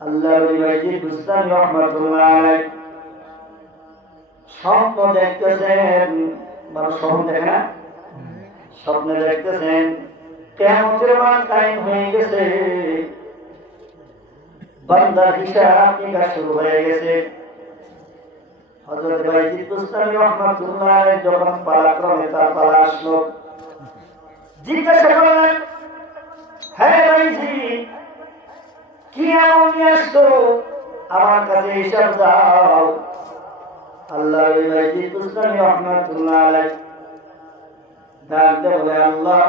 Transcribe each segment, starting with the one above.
আল্লাহর ওলি বাইজিদ বুস্তামি রাহমাতুল্লাহ আলাইহি স্বপ্ন দেখতেছেন, মানে স্বপ্ন দেখে না, স্বপ্নে দেখতেছেন কিয়ামতের মাঠ কায়েম হয়ে গেছে, বান্দার হিসাব নিকাশ শুরু হয়ে গেছে। হযরত বাইজিদ বুস্তামি রাহমাতুল্লাহ আলাইহি যখন পালাক্রমে তার পালা আসলো, জিজ্ঞাসা করলেন, হ্যাঁ বাইজিদ, কি এমন নিয়ে আসছো, আমার কাছে হিসাব দাও। আল্লাহর ওলি বাইজিদ বুস্তামি রাহমাতুল্লাহ আলাইহি ডাকতে বলে, আল্লাহ,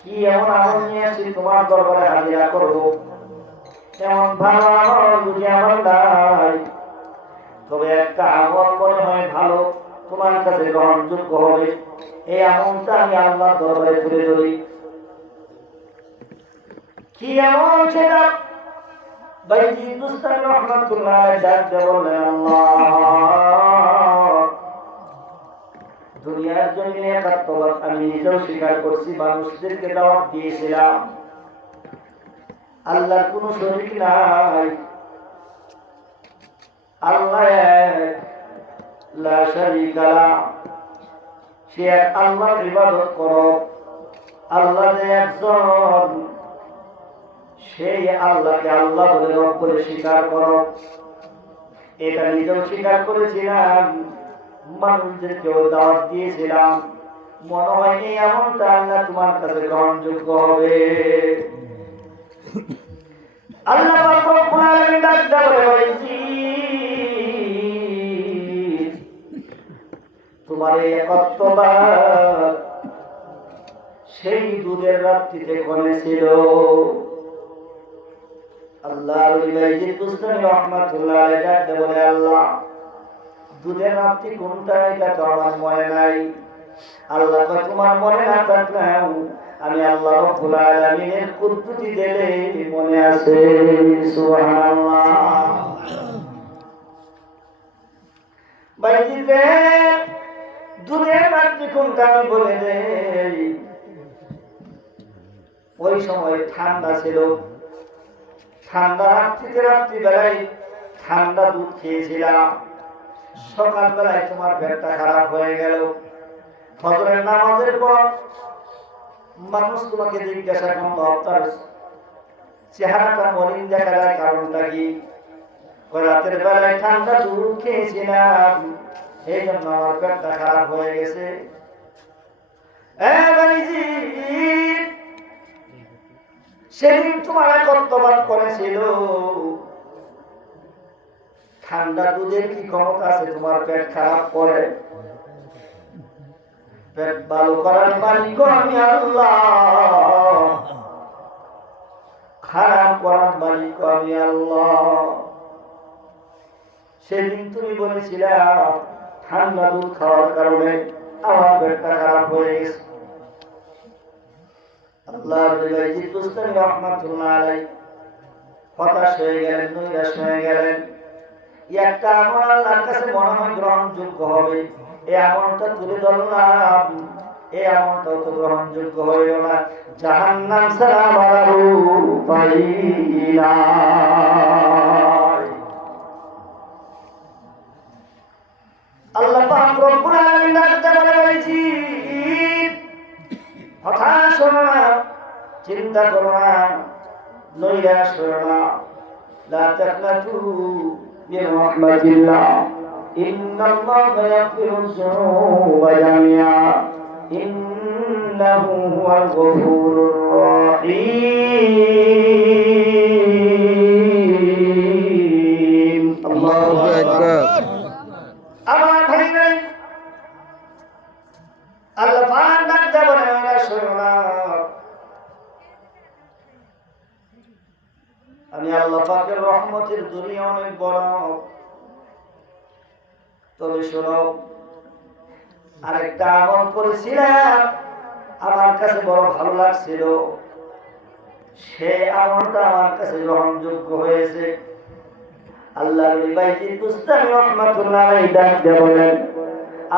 কি এমন আমল নিয়ে আসছি তোমার দরবারে হাজিরা করবো? এমন ভালো আমল বুঝি আমার নাই, তবে একটা আমল মনে হয় ভালো, তোমার কাছে গ্রহণযোগ্য হবে, এই আমলটা আমি আল্লাহর দরবারে তুলে ধরি। কি এমন সেটা? বাইজিদ বুস্তামি রাহমাতুল্লাহ আলাইহি ডাকতে বললেন, আল্লাহ, দুনিয়ার জমিনে একাত্মবাদ আমি নিজেও স্বীকার করছি, মানুষদেরকে দাওয়াত দিয়েছিলাম, আল্লাহর কোনো শরীক নাই, আল্লাহ এক, লা শারীকা লাহ, সে এক, আল্লাহর ইবাদত করো, আল্লাহ যে একজন, সেই আল্লাহকে আল্লাহ বলে রব বলে স্বীকার করো। এটা নিজেও স্বীকার করেছিলাম, মানুষদেরকেও দাওয়াত দিয়েছিলাম, মনে হয় এই এমনটা আল্লাহ তোমার কাছে গ্রহণযোগ্য হবে। আল্লাহ পাক রব্বুল আলামিন ডাকতে বলেছি, তোমার এই একত্ববাদ সেই দুধের রাত্রিতে কোনে ছিল। আল্লাহর ওলি বাইজিদ বুস্তামি রাহমাতুল্লাহ আলাইহি ডাকতে বলে, আল্লাহ, দুধের রাত্রি কোনটা এটা তো আমার মনে নাই। আল্লাহ কয়, তোমার মনে না থাকলেও আমি আল্লাহ রাব্বুল আলামিনের কুদরতি দিলে মনে আছে। সুবহানাল্লাহ। বাইজিদ রে, দুধের রাত্রি কোনটা আমি বলে দেই। ওই সময় ঠান্ডা ছিল, ঠান্ডা রাত্রিবেলায় ঠান্ডা দুধ খেয়েছিলাম, সকালবেলায় তোমার পেটটা খারাপ হয়ে গেল, ফজরের নামাজের পর মানুষ তোমাকে জিজ্ঞাসা করলো, আপনার চেহারাটা মলিন দেখা যায়, কারণটা কি? রাতের বেলায় ঠান্ডা দুধ খেয়েছিলাম, এই জন্য আমার পেটটা খারাপ হয়ে গেছে। সেদিন তোমার কর্তব্য করেছিল, ঠান্ডা দুধের কি ক্ষমতা আছে তোমার পেট খারাপ করে? পেট ভালো করার মালিক আমি আল্লাহ, খারাপ করার মালিক আমি আল্লাহ। সেদিন তুমি বলেছিলে ঠান্ডা দুধ খাওয়ার কারণে আমার পেটটা খারাপ হয়ে গেছে। আল্লাহর ওলি বাইজিদ বুস্তামি রাহমাতুল্লাহ আলাইহি হতাশ হয়ে গেলেন, নৈরাশ হয়ে গেলেন। একটা আমল আল্লাহর কাছে মনে হয় গ্রহণযোগ্য হবে, এই আমলটা তুলে ধরলাম, এই আমলটাও তো গ্রহণযোগ্য হইল না। জাহান্নাম ছাড়া আমার উপায় নাই। আল্লাহ পাক রব্বুল আলামিন ডাকতে বলেছি, হতাশ হও না, চিন্তা করো না, নৈরাশ হও না, লা তাকনাতু মিন রাহমাতিল্লাহ, ইন্নাল্লাহা ইয়াগফিরুয যুনুবা জামিআ, ইন্নাহু হুয়াল গফুরুর রহিম। আল্লাহু আকবার। আমার ভাইরা, আল্লাহ পাক ডাকতে বলে, শোনো না, আমি আল্লাহ পাকের রহমতের দুনিয়া অনেক বড়, তবে শোনো, আরেকটা আমল করেছিলাম, আমার কাছে বড় ভালো লাগছিল, সেই আমলটা আমার কাছে গ্রহণযোগ্য হয়েছে। আল্লাহর ওলি বাইজিদ বুস্তামি রাহমাতুল্লাহ আলাইহি ডাকতে বলেন,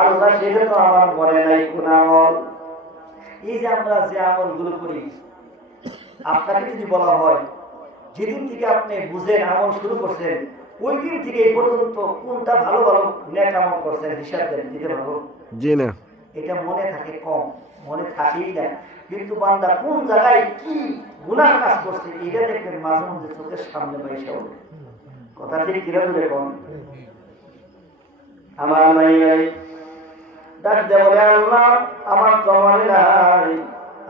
আল্লাহ, সেটা তো আমার মনে নাই কোন আমল। এই যে আমরা যে আমলগুলো করি, আপনাকে যদি বলা হয় যেদিন থেকে আপনি বুঝেন আমল শুরু করছেন ওই দিন থেকে এই পর্যন্ত কোনটা ভালো ভালো নেক আমল করছেন হিসাব দেন, দিতে পারবো? জি না। এটা মনে থাকে কম, মনে থাকেই না। কিন্তু বান্দা কোন জায়গায় কি গুনাহ কাজ করছে এটা দেখবেন মাঝে মধ্যে চোখের সামনে বাইসা ওঠে। কথা ঠিক কিরা ধরে কোন আমার নাই নাই ডাক দেব রে আল্লাহ, আমার তো মনে নাই।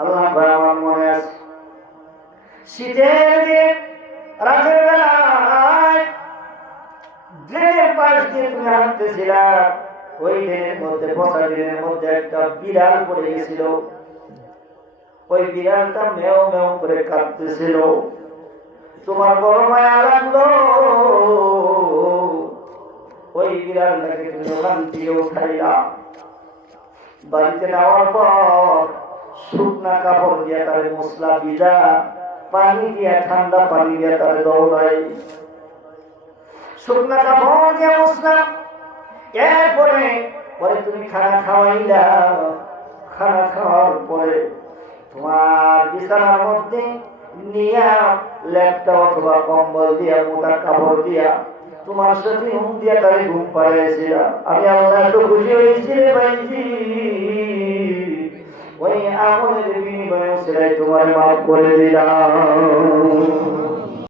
আল্লাহ কয় আমার মনে আছে। শীতের দিন রাতের বেলায় ড্রেনের পাশ দিয়ে তুমি হাঁটতেছিলা, ওই ড্রেনের মধ্যে বসা ড্রেনের মধ্যে একটা বিড়াল পড়ে গেছিল। ওই বিড়ালটা মেও মেও করে কাঁদতেছিল। তোমার বড় মায়া লাগলো, ওই বিড়ালটাকে তুমি ওখান থেকে উঠাইলা। বাড়িতে নেওয়ার পর শুকনা কাপড় দিয়ে তার মশলা ভিজা পানি দিয়ে ঠান্ডা পানি দিয়ে তার দৌড়াই, শুকনা কাপড় দিয়ে মশলা। এরপরে পরে তুমি খানা খাওয়াইলা। খানা খাওয়ার পরে তোমার বিছানার মধ্যে নিয়া ল্যাপটা অথবা কম্বল দিয়া মোটা কাপড় দিয়া তোমার সাথে ঘুম দিয়া তারে ঘুম পাড়াইছিল। আমি আল্লাহ তো খুশি হয়েছি রে ভাইজি, ওই আমলের বিনিময়ে সেটাই তোমার মাফ করে দিলাম।